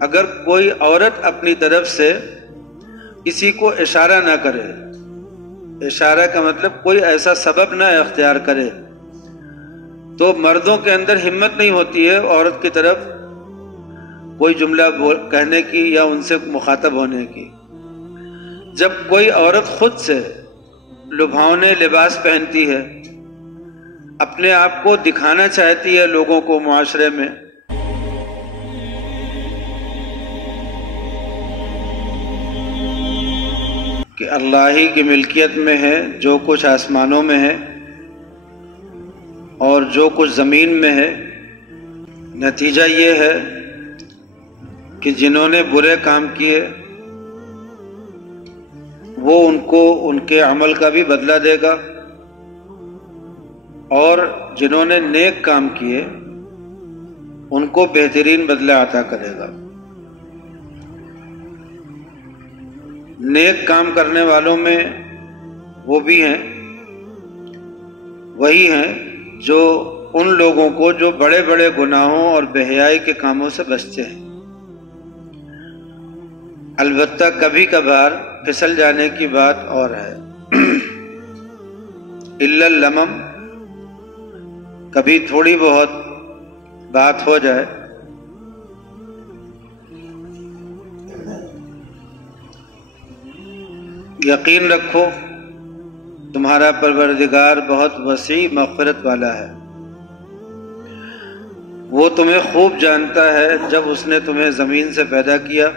اگر کوئی عورت اپنی طرف سے کسی کو اشارہ نہ کرے، اشارہ کا مطلب کوئی ایسا سبب نہ اختیار کرے، تو مردوں کے اندر ہمت نہیں ہوتی ہے عورت کی طرف کوئی جملہ کہنے کی یا ان سے مخاطب ہونے کی۔ جب کوئی عورت خود سے لبھاونے لباس پہنتی ہے، اپنے آپ کو دکھانا چاہتی ہے لوگوں کو معاشرے میں، کہ اللہ ہی کی ملکیت میں ہے جو کچھ آسمانوں میں ہے اور جو کچھ زمین میں ہے، نتیجہ یہ ہے کہ جنہوں نے برے کام کیے وہ ان کو ان کے عمل کا بھی بدلہ دے گا، اور جنہوں نے نیک کام کیے ان کو بہترین بدلہ عطا کرے گا۔ نیک کام کرنے والوں میں وہ بھی ہیں، وہی ہیں جو ان لوگوں کو جو بڑے بڑے گناہوں اور بے حیائی کے کاموں سے بچتے ہیں۔ البتہ کبھی کبھار پھسل جانے کی بات اور ہے، الا اللمم، کبھی تھوڑی بہت بات ہو جائے۔ یقین رکھو تمہارا پروردگار بہت وسیع مغفرت والا ہے، وہ تمہیں خوب جانتا ہے جب اس نے تمہیں زمین سے پیدا کیا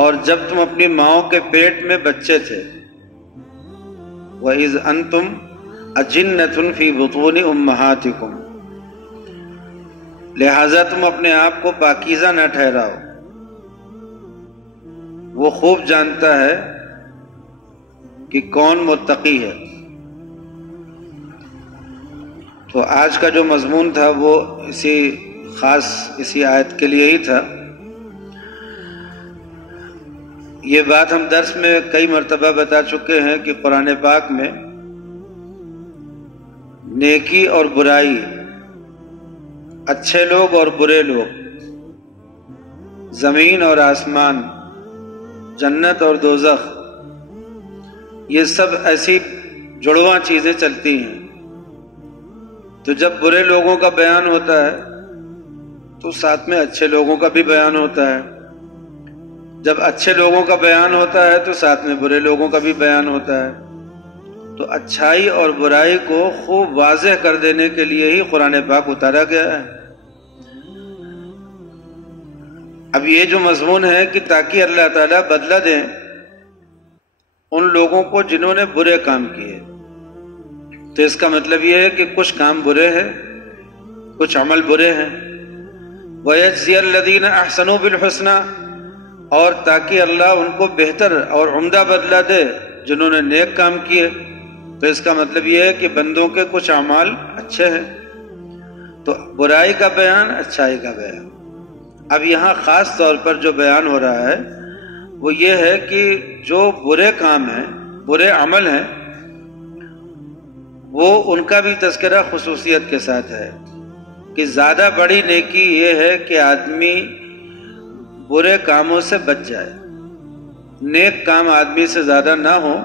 اور جب تم اپنی ماؤں کے پیٹ میں بچے تھے، وَإِذْ أَنْتُمْ أَجِنَّةٌ فِي بُطُونِ أُمَّهَاتِكُمْ، لہذا تم اپنے آپ کو پاکیزہ نہ ٹھہراؤ۔ وہ خوب جانتا ہے کہ کون متقی ہے۔ تو آج کا جو مضمون تھا وہ اسی آیت کے لیے ہی تھا۔ یہ بات ہم درس میں کئی مرتبہ بتا چکے ہیں کہ قرآن پاک میں نیکی اور برائی، اچھے لوگ اور برے لوگ، زمین اور آسمان، جنت اور دوزخ، یہ سب ایسی جڑواں چیزیں چلتی ہیں۔ تو جب برے لوگوں کا بیان ہوتا ہے تو ساتھ میں اچھے لوگوں کا بھی بیان ہوتا ہے، جب اچھے لوگوں کا بیان ہوتا ہے تو ساتھ میں برے لوگوں کا بھی بیان ہوتا ہے۔ تو اچھائی اور برائی کو خوب واضح کر دینے کے لیے ہی قرآن پاک اتارا گیا ہے۔ اب یہ جو مضمون ہے کہ تاکہ اللہ تعالیٰ بدلہ دیں ان لوگوں کو جنہوں نے برے کام کیے، تو اس کا مطلب یہ ہے کہ کچھ کام برے ہیں، کچھ عمل برے ہیں۔ وَيَجْزِيَ الَّذِينَ أَحْسَنُوا بِالْحُسْنَى، اور تاکہ اللہ ان کو بہتر اور عمدہ بدلہ دے جنہوں نے نیک کام کیے۔ تو اس کا مطلب یہ ہے کہ بندوں کے کچھ اعمال اچھے ہیں، تو برائی کا بیان، اچھائی کا بیان۔ اب یہاں خاص طور پر جو بیان ہو رہا ہے وہ یہ ہے کہ جو برے کام ہیں، برے عمل ہیں، وہ ان کا بھی تذکرہ خصوصیت کے ساتھ ہے کہ زیادہ بڑی نیکی یہ ہے کہ آدمی برے کاموں سے بچ جائے۔ نیک کام آدمی سے زیادہ نہ ہو،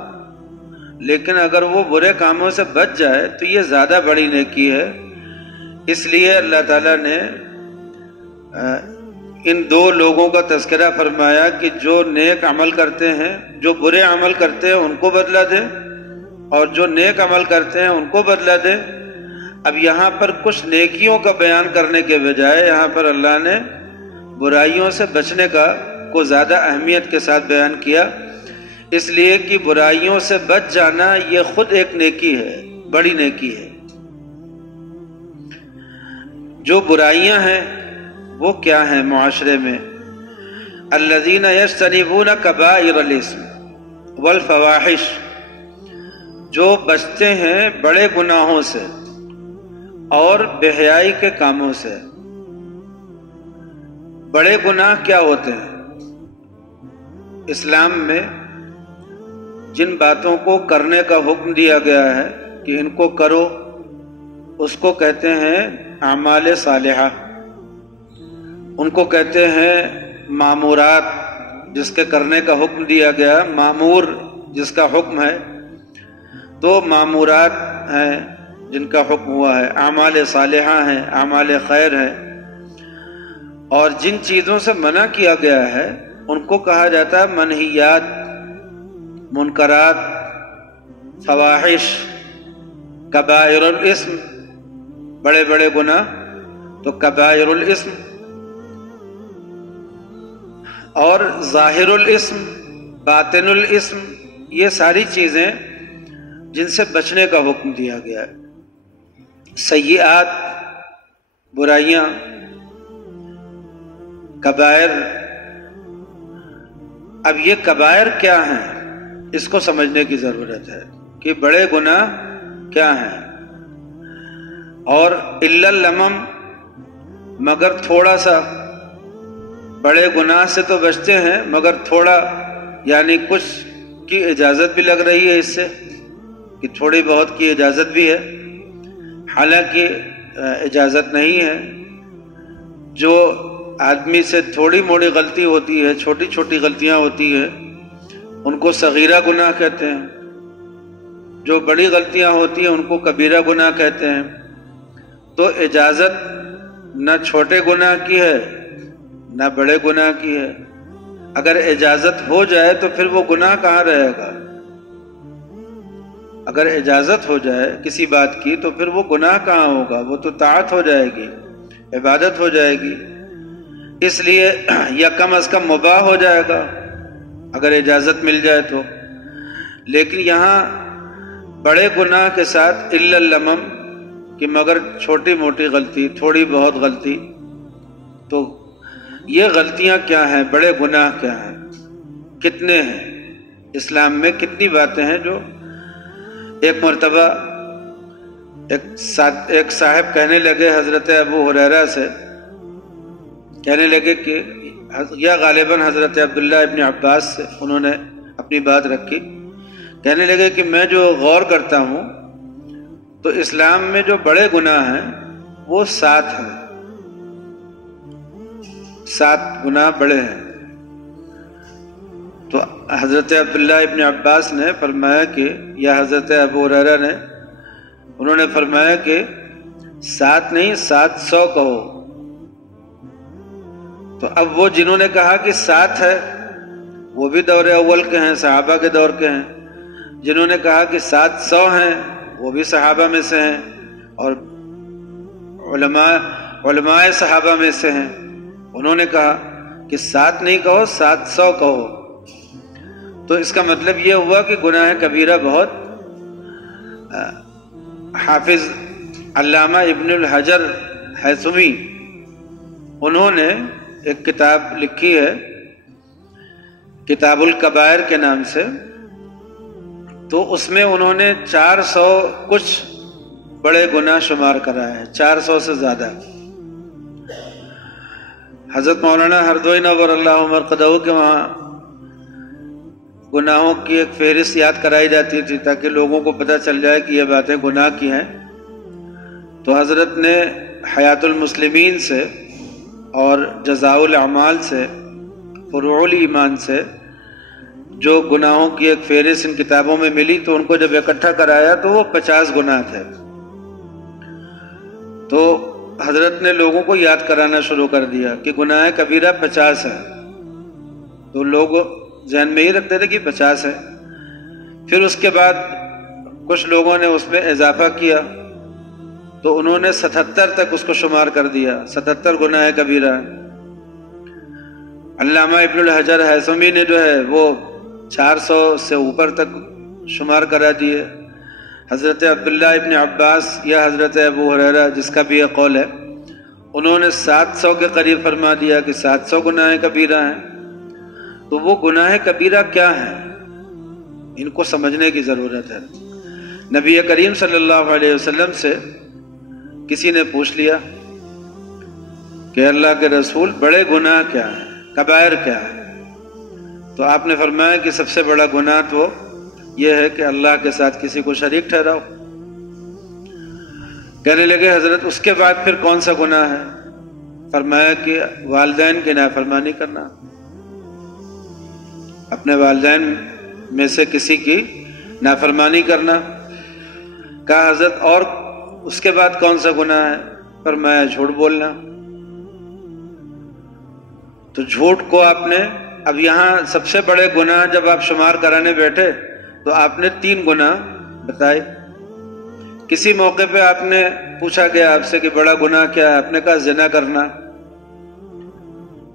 لیکن اگر وہ برے کاموں سے بچ جائے تو یہ زیادہ بڑی نیکی ہے۔ اس لیے اللہ تعالیٰ نے ان دو لوگوں کا تذکرہ فرمایا کہ جو نیک عمل کرتے ہیں، جو برے عمل کرتے ہیں ان کو بدلہ دے، اور جو نیک عمل کرتے ہیں ان کو بدلہ دے۔ اب یہاں پر کچھ نیکیوں کا بیان کرنے کے بجائے یہاں پر اللہ نے برائیوں سے بچنے کو زیادہ اہمیت کے ساتھ بیان کیا، اس لیے کہ برائیوں سے بچ جانا یہ خود ایک نیکی ہے، بڑی نیکی ہے۔ جو برائیاں ہیں وہ کیا ہیں معاشرے میں؟ الذین یجتنبون کبائر الاسم والفواحش، جو بچتے ہیں بڑے گناہوں سے اور بے حیائی کے کاموں سے۔ بڑے گناہ کیا ہوتے ہیں؟ اسلام میں جن باتوں کو کرنے کا حکم دیا گیا ہے کہ ان کو کرو، اس کو کہتے ہیں اعمال صالحہ۔ ان کو کہتے ہیں مامورات، جس کے کرنے کا حکم دیا گیا، مامور جس کا حکم ہے، تو مامورات ہیں جن کا حکم ہوا ہے، اعمال صالحہ ہیں، اعمال خیر ہے، اور جن چیزوں سے منع کیا گیا ہے ان کو کہا جاتا ہے منہیات، منکرات، فواحش، کبائر الاسم، بڑے بڑے گناہ تو کبائر الاسم، اور ظاہر الاسم، باطن الاسم، یہ ساری چیزیں جن سے بچنے کا حکم دیا گیا ہے۔ سیئات، برائیاں، کبائر۔ اب یہ کبائر کیا ہیں اس کو سمجھنے کی ضرورت ہے کہ بڑے گناہ کیا ہیں، اور الا اللمم، مگر تھوڑا سا، بڑے گناہ سے تو بچتے ہیں مگر تھوڑا، یعنی کچھ کی اجازت بھی لگ رہی ہے اس سے، کہ تھوڑی بہت کی اجازت بھی ہے، حالانکہ اجازت نہیں ہے۔ جو آدمی سے تھوڑی موڑی غلطی ہوتی ہے، چھوٹی چھوٹی غلطیاں ہوتی ہیں، ان کو صغیرہ گناہ کہتے ہیں، جو بڑی غلطیاں ہوتی ہیں ان کو کبیرہ گناہ کہتے ہیں۔ تو اجازت نہ چھوٹے گناہ کی ہے نہ بڑے گناہ کی ہے۔ اگر اجازت ہو جائے تو پھر وہ گناہ کہاں رہے گا؟ اگر اجازت ہو جائے کسی بات کی تو پھر وہ گناہ کہاں ہوگا؟ وہ تو طاعت ہو جائے گی، عبادت ہو جائے گی، اس لیے یا کم از کم مباح ہو جائے گا اگر اجازت مل جائے تو۔ لیکن یہاں بڑے گناہ کے ساتھ الا اللمم، کہ مگر چھوٹی موٹی غلطی، تھوڑی بہت غلطی۔ تو یہ غلطیاں کیا ہیں، بڑے گناہ کیا ہیں، کتنے ہیں؟ اسلام میں کتنی باتیں ہیں جو ایک مرتبہ ایک صاحب کہنے لگے حضرت ابو ہریرہ سے، کہنے لگے کہ یا غالباً حضرت عبداللہ ابن عباس سے انہوں نے اپنی بات رکھی، کہنے لگے کہ میں جو غور کرتا ہوں تو اسلام میں جو بڑے گناہ ہیں وہ 7 ہیں، 7 گناہ بڑے ہیں۔ تو حضرت عبداللہ ابن عباس نے فرمایا کہ، یا حضرت ابو ہریرہ نے، انہوں نے فرمایا کہ 7 نہیں 700 کہو۔ تو اب وہ جنہوں نے کہا کہ 7 ہے وہ بھی دور اول کے ہیں، صحابہ کے دور کے ہیں، جنہوں نے کہا کہ 700 ہیں وہ بھی صحابہ میں سے ہیں، اور علماء صحابہ میں سے ہیں، انہوں نے کہا کہ 7 نہیں کہو 700 کہو۔ تو اس کا مطلب یہ ہوا کہ گناہ کبیرہ بہت۔ حافظ علامہ ابن الحجر ہیثمی انہوں نے ایک کتاب لکھی ہے کتاب الکبائر کے نام سے، تو اس میں انہوں نے 400 کچھ بڑے گناہ شمار کرائے ہیں، 400 سے زیادہ۔ حضرت مولانا ہردوئی نور اللہ مرقدہ کے وہاں گناہوں کی ایک فہرست یاد کرائی جاتی تھی تاکہ لوگوں کو پتہ چل جائے کہ یہ باتیں گناہ کی ہیں۔ تو حضرت نے حیات المسلمین سے اور جزاء الاعمال سے، فروع الایمان سے جو گناہوں کی ایک فہرست ان کتابوں میں ملی، تو ان کو جب اکٹھا کرایا تو وہ 50 گناہ تھے۔ تو حضرت نے لوگوں کو یاد کرانا شروع کر دیا کہ گناہ کبیرہ 50 ہے، تو لوگ ذہن میں ہی رکھتے تھے کہ 50 ہے۔ پھر اس کے بعد کچھ لوگوں نے اس میں اضافہ کیا تو انہوں نے 77 تک اس کو شمار کر دیا، 77 گناہ کبیرہ۔ علامہ ابن الحجر ہیثمی نے جو ہے وہ 400 سے اوپر تک شمار کرا دیے۔ حضرت عبداللہ ابن عباس یا حضرت ابو ہریرہ جس کا بھی یہ قول ہے، انہوں نے 700 کے قریب فرما دیا کہ 700 گناہ کبیرہ ہیں۔ تو وہ گناہ کبیرہ کیا ہیں، ان کو سمجھنے کی ضرورت ہے۔ نبی کریم صلی اللہ علیہ وسلم سے کسی نے پوچھ لیا کہ اللہ کے رسول بڑے گناہ کیا ہیں، کبائر کیا ہیں؟ تو آپ نے فرمایا کہ سب سے بڑا گناہ تو یہ ہے کہ اللہ کے ساتھ کسی کو شریک ٹھہراؤ۔ کہنے لگے حضرت اس کے بعد پھر کون سا گناہ ہے؟ فرمایا کہ والدین کی نافرمانی کرنا، اپنے والدین میں سے کسی کی نافرمانی کرنا۔ کہا حضرت اور اس کے بعد کون سا گناہ ہے؟ فرمایا جھوٹ بولنا۔ تو جھوٹ کو آپ نے، اب یہاں سب سے بڑے گناہ جب آپ شمار کرانے بیٹھے تو آپ نے 3 گناہ بتائے۔ کسی موقع پہ آپ نے پوچھا گیا آپ سے کہ بڑا گناہ کیا ہے؟ آپ نے کہا زنا کرنا۔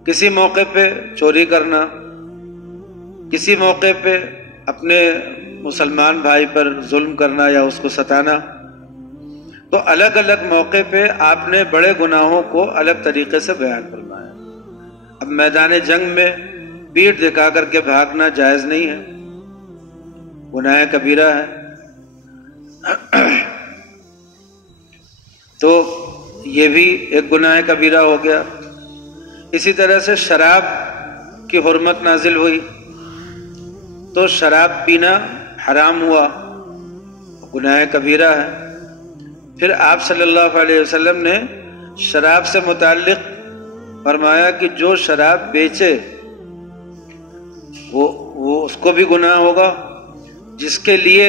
کسی موقع پہ چوری کرنا، کسی موقع پہ اپنے مسلمان بھائی پر ظلم کرنا یا اس کو ستانا۔ تو الگ الگ موقع پہ آپ نے بڑے گناہوں کو الگ طریقے سے بیان فرمایا۔ اب میدان جنگ میں پیٹھ دکھا کر کے بھاگنا جائز نہیں ہے، گناہ کبیرہ ہے۔ تو یہ بھی ایک گناہ کبیرہ ہو گیا۔ اسی طرح سے شراب کی حرمت نازل ہوئی تو شراب پینا حرام ہوا، گناہ کبیرہ ہے۔ پھر آپ صلی اللہ علیہ وسلم نے شراب سے متعلق فرمایا کہ جو شراب بیچے وہ اس کو بھی گناہ ہوگا، جس کے لیے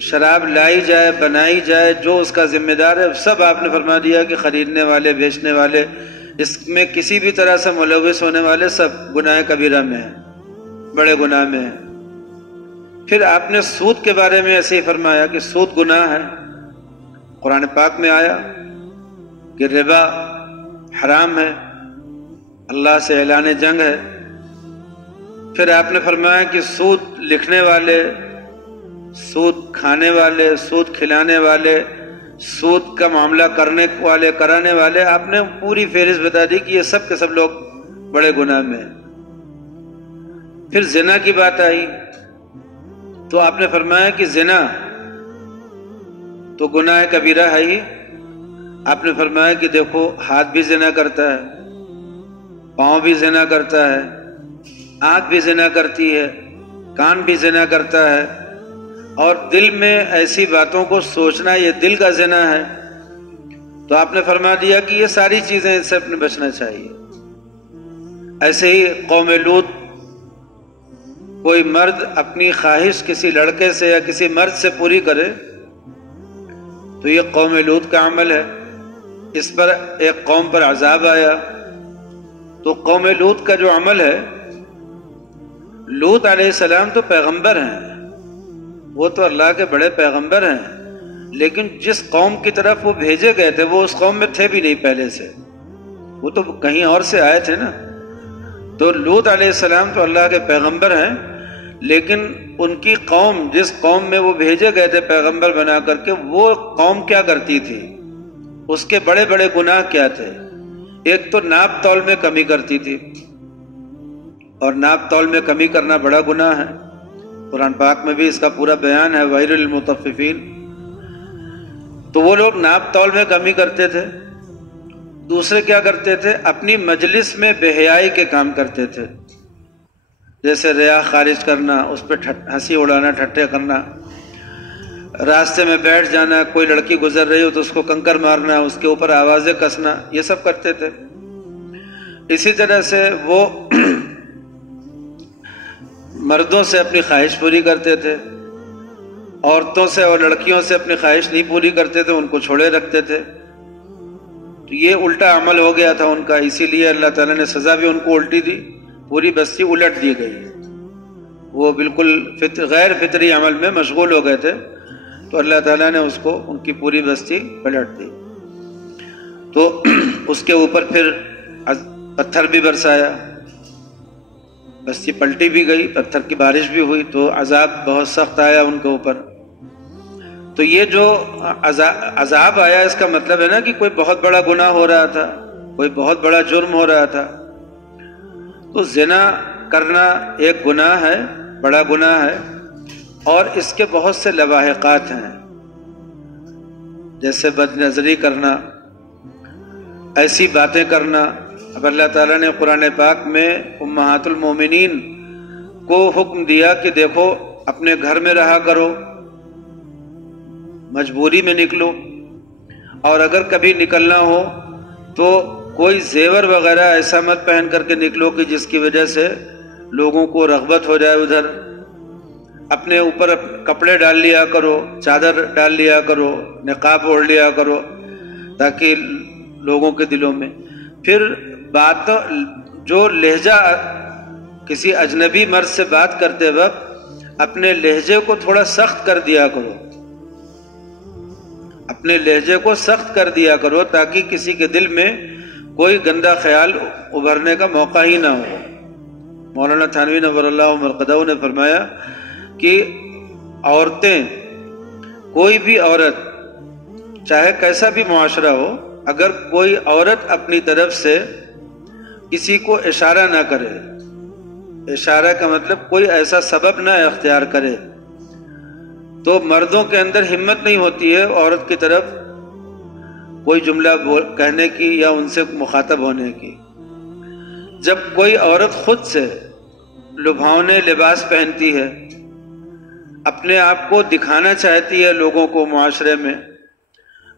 شراب لائی جائے بنائی جائے جو اس کا ذمہ دار ہے، سب آپ نے فرما دیا کہ خریدنے والے بیچنے والے اس میں کسی بھی طرح سے ملوث ہونے والے سب گناہ کبیرہ میں ہیں، بڑے گناہ میں ہیں۔ پھر آپ نے سود کے بارے میں ایسے ہی فرمایا کہ سود گناہ ہے، قرآن پاک میں آیا کہ ربا حرام ہے، اللہ سے اعلان جنگ ہے۔ پھر آپ نے فرمایا کہ سود لکھنے والے، سود کھانے والے، سود کھلانے والے، سود کا معاملہ کرنے والے کرانے والے، آپ نے پوری فہرست بتا دی کہ یہ سب کے سب لوگ بڑے گناہ میں ہیں۔ پھر زنا کی بات آئی تو آپ نے فرمایا کہ زنا تو گناہ کبیرہ ہے ہی۔ آپ نے فرمایا کہ دیکھو ہاتھ بھی زنا کرتا ہے، پاؤں بھی زنا کرتا ہے، آنکھ بھی زنا کرتی ہے، کان بھی زنا کرتا ہے، اور دل میں ایسی باتوں کو سوچنا یہ دل کا زنا ہے۔ تو آپ نے فرما دیا کہ یہ ساری چیزیں اس سے اپنے بچنا چاہیے۔ ایسے ہی قوم لوط، کوئی مرد اپنی خواہش کسی لڑکے سے یا کسی مرد سے پوری کرے تو یہ قوم لوط کا عمل ہے۔ اس پر ایک قوم پر عذاب آیا تو قوم لوط کا جو عمل ہے، لوط علیہ السلام تو پیغمبر ہیں، وہ تو اللہ کے بڑے پیغمبر ہیں، لیکن جس قوم کی طرف وہ بھیجے گئے تھے وہ اس قوم میں تھے بھی نہیں پہلے سے، وہ تو کہیں اور سے آئے تھے نا۔ تو لوط علیہ السلام تو اللہ کے پیغمبر ہیں، لیکن ان کی قوم، جس قوم میں وہ بھیجے گئے تھے پیغمبر بنا کر کے، وہ قوم کیا کرتی تھی، اس کے بڑے بڑے گناہ کیا تھے۔ ایک تو ناپ تول میں کمی کرتی تھی، اور ناپ تول میں کمی کرنا بڑا گناہ ہے، قرآن پاک میں بھی اس کا پورا بیان ہے، وَيْلٌ لِّلْمُطَفِّفِينَ۔ تو وہ لوگ ناپ تول میں کمی کرتے تھے۔ دوسرے کیا کرتے تھے، اپنی مجلس میں بے حیائی کے کام کرتے تھے، جیسے ریا خارج کرنا، اس پہ ہنسی اڑانا، ٹھٹے کرنا، راستے میں بیٹھ جانا، کوئی لڑکی گزر رہی ہو تو اس کو کنکر مارنا، اس کے اوپر آوازیں کسنا، یہ سب کرتے تھے۔ اسی طرح سے وہ مردوں سے اپنی خواہش پوری کرتے تھے، عورتوں سے اور لڑکیوں سے اپنی خواہش نہیں پوری کرتے تھے، ان کو چھوڑے رکھتے تھے۔ تو یہ الٹا عمل ہو گیا تھا ان کا، اسی لیے اللہ تعالیٰ نے سزا بھی ان کو الٹی دی، پوری بستی الٹ دی گئی۔ وہ بالکل غیر فطری عمل میں مشغول ہو گئے تھے، تو اللہ تعالیٰ نے اس کو، ان کی پوری بستی پلٹ دی۔ تو اس کے اوپر پھر پتھر بھی برسایا، بستی پلٹی بھی گئی، پتھر کی بارش بھی ہوئی، تو عذاب بہت سخت آیا ان کے اوپر۔ تو یہ جو عذاب آیا، اس کا مطلب ہے نا کہ کوئی بہت بڑا گناہ ہو رہا تھا، کوئی بہت بڑا جرم ہو رہا تھا۔ تو زنا کرنا ایک گناہ ہے، بڑا گناہ ہے، اور اس کے بہت سے لواحقات ہیں، جیسے بد نظری کرنا، ایسی باتیں کرنا۔ اب اللہ تعالیٰ نے قرآن پاک میں امہات المومنین کو حکم دیا کہ دیکھو اپنے گھر میں رہا کرو، مجبوری میں نکلو، اور اگر کبھی نکلنا ہو تو کوئی زیور وغیرہ ایسا مت پہن کر کے نکلو کہ جس کی وجہ سے لوگوں کو رغبت ہو جائے ادھر. اپنے اوپر کپڑے ڈال لیا کرو، چادر ڈال لیا کرو، نقاب اوڑھ لیا کرو تاکہ لوگوں کے دلوں میں. پھر بات جو لہجہ کسی اجنبی مرد سے بات کرتے وقت اپنے لہجے کو تھوڑا سخت کر دیا کرو، اپنے لہجے کو سخت کر دیا کرو تاکہ کسی کے دل میں کوئی گندا خیال ابھرنے کا موقع ہی نہ ہو. مولانا تھانوی نور اللہ مرقدہ نے فرمایا کہ عورتیں، کوئی بھی عورت چاہے کیسا بھی معاشرہ ہو، اگر کوئی عورت اپنی طرف سے کسی کو اشارہ نہ کرے، اشارہ کا مطلب کوئی ایسا سبب نہ اختیار کرے، تو مردوں کے اندر ہمت نہیں ہوتی ہے عورت کی طرف کوئی جملہ کہنے کی یا ان سے مخاطب ہونے کی. جب کوئی عورت خود سے لبھاونے لباس پہنتی ہے، اپنے آپ کو دکھانا چاہتی ہے لوگوں کو معاشرے میں،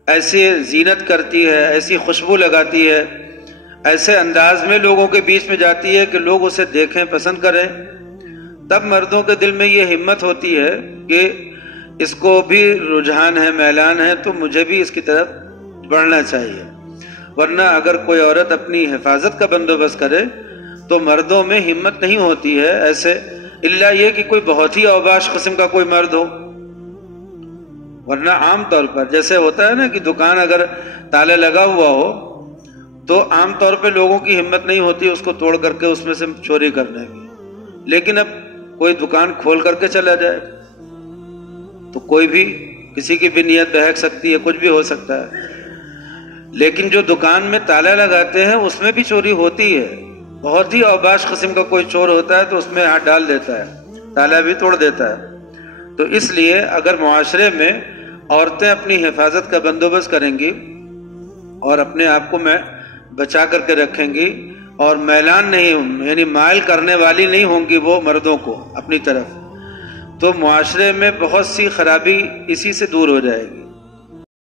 ایسی زینت کرتی ہے، ایسی خوشبو لگاتی ہے، ایسے انداز میں لوگوں کے بیچ میں جاتی ہے کہ لوگ اسے دیکھیں، پسند کریں، تب مردوں کے دل میں یہ ہمت ہوتی ہے کہ اس کو بھی رجحان ہے، میلان ہے، تو مجھے بھی اس کی طرف بڑھنا چاہیے. ورنہ اگر کوئی عورت اپنی حفاظت کا بندوبست کرے تو مردوں میں ہمت نہیں ہوتی ہے ایسے، الا یہ کہ کوئی بہت ہی اوباش قسم کا کوئی مرد ہو. ورنہ عام طور پر جیسے ہوتا ہے نا کہ دکان اگر تالا لگا ہوا ہو تو عام طور پہ لوگوں کی ہمت نہیں ہوتی اس کو توڑ کر کے اس میں سے چوری کرنے کی. لیکن اب کوئی دکان کھول کر کے چلا جائے تو کوئی بھی، کسی کی بھی نیت بہک سکتی ہے، کچھ بھی ہو سکتا ہے. لیکن جو دکان میں تالا لگاتے ہیں اس میں بھی چوری ہوتی ہے. بہت ہی اوباش قسم کا کوئی چور ہوتا ہے تو اس میں ہاتھ ڈال دیتا ہے، تالا بھی توڑ دیتا ہے. تو اس لیے اگر معاشرے میں عورتیں اپنی حفاظت کا بندوبست کریں گی اور اپنے آپ کو بچا کر کے رکھیں گی اور میلان نہیں، یعنی مائل کرنے والی نہیں ہوں گی وہ مردوں کو اپنی طرف، تو معاشرے میں بہت سی خرابی اسی سے دور ہو جائے گی.